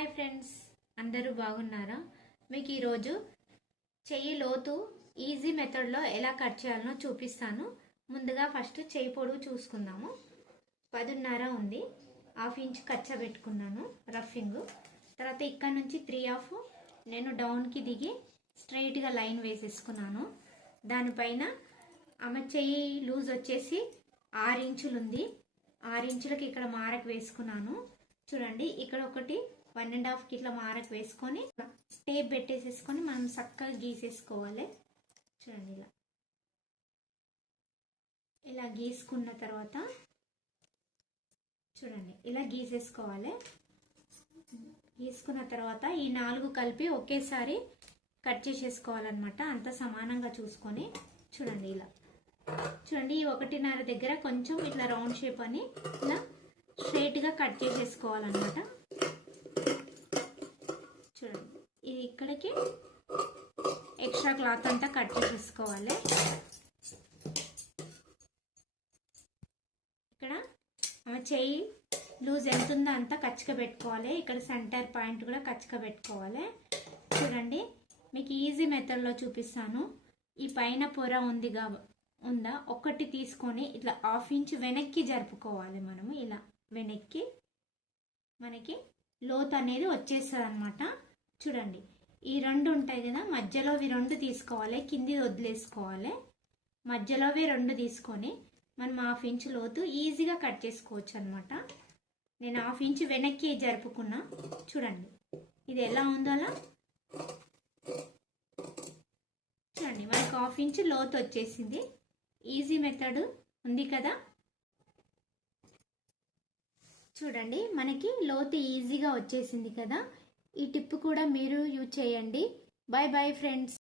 Hi friends, అందరూ బాగున్నారా? మీకు ఈరోజు చెయ్యి లోతు ఈజీ మెథడ్లో ఎలా కట్ చేయాలనో చూపిస్తాను. ముందుగా ఫస్ట్ చెయ్యి పొడవు చూసుకుందాము. 10.5 ఉంది. 1/2 ఇంచ్ కచ్చా పెట్టుకున్నాను రఫింగ్. తర్వాత ఇక్కడ నుంచి 3/2 నేను డౌన్కి దిగి స్ట్రైట్గా లైన్ వేసేసుకున్నాను. దానిపైన ఆమె చెయ్యి లూజ్ వచ్చేసి 6 ఇంచులు ఉంది. 6 ఇంచులకి ఇక్కడ మార్క్ వేసుకున్నాను. చూడండి, ఇక్కడ ఒకటి 1.5కి ఇట్లా మార్క్ వేసుకొని టేప్ పెట్టేసేసుకొని మనం చక్కగా గీసేసుకోవాలి. చూడండి, ఇలా గీసుకున్న తర్వాత చూడండి ఇలా గీసేసుకోవాలి. గీసుకున్న తర్వాత ఈ 4 కలిపి ఒకేసారి కట్ చేసేసుకోవాలన్నమాట. అంత సమానంగా చూసుకొని చూడండి ఇలా చూడండి, ఈ 1.5 దగ్గర కొంచెం ఇట్లా రౌండ్ షేప్ అని ఇలా స్ట్రైట్గా కట్ చేసేసుకోవాలన్నమాట. చూడండి, ఇది ఇక్కడికి ఎక్స్ట్రా క్లాత్ అంతా కట్ చేసేసుకోవాలి. ఇక్కడ చెయ్యి లూజ్ ఎంత ఉందో అంతా కచ్చిగా పెట్టుకోవాలి. ఇక్కడ సెంటర్ పాయింట్ కూడా కచ్చిగా పెట్టుకోవాలి. చూడండి, మీకు ఈజీ మెథడ్లో చూపిస్తాను. ఈ పైన పొర ఉందా ఒకటి తీసుకొని ఇట్లా 1/2 ఇంచ్ వెనక్కి జరుపుకోవాలి. మనము ఇలా వెనక్కి మనకి లోతు అనేది వచ్చేస్తుంది అనమాట. చూడండి, ఈ 2 ఉంటాయి కదా, మధ్యలోవి 2 తీసుకోవాలి, కింది వదిలేసుకోవాలి. మధ్యలోవి 2 తీసుకొని మనం 1/2 ఇంచ్ లోతు ఈజీగా కట్ చేసుకోవచ్చు అనమాట. నేను 1/2 ఇంచ్ వెనక్కి జరుపుకున్నా. చూడండి, ఇది ఎలా ఉందో అలా చూడండి, మనకు 1/2 ఇంచ్ లోతు వచ్చేసింది. ఈజీ మెథడ్ ఉంది కదా. చూడండి, మనకి లోతు ఈజీగా వచ్చేసింది కదా. ఈ టిప్ కూడా మీరు యూజ్ చేయండి. Bye bye friends.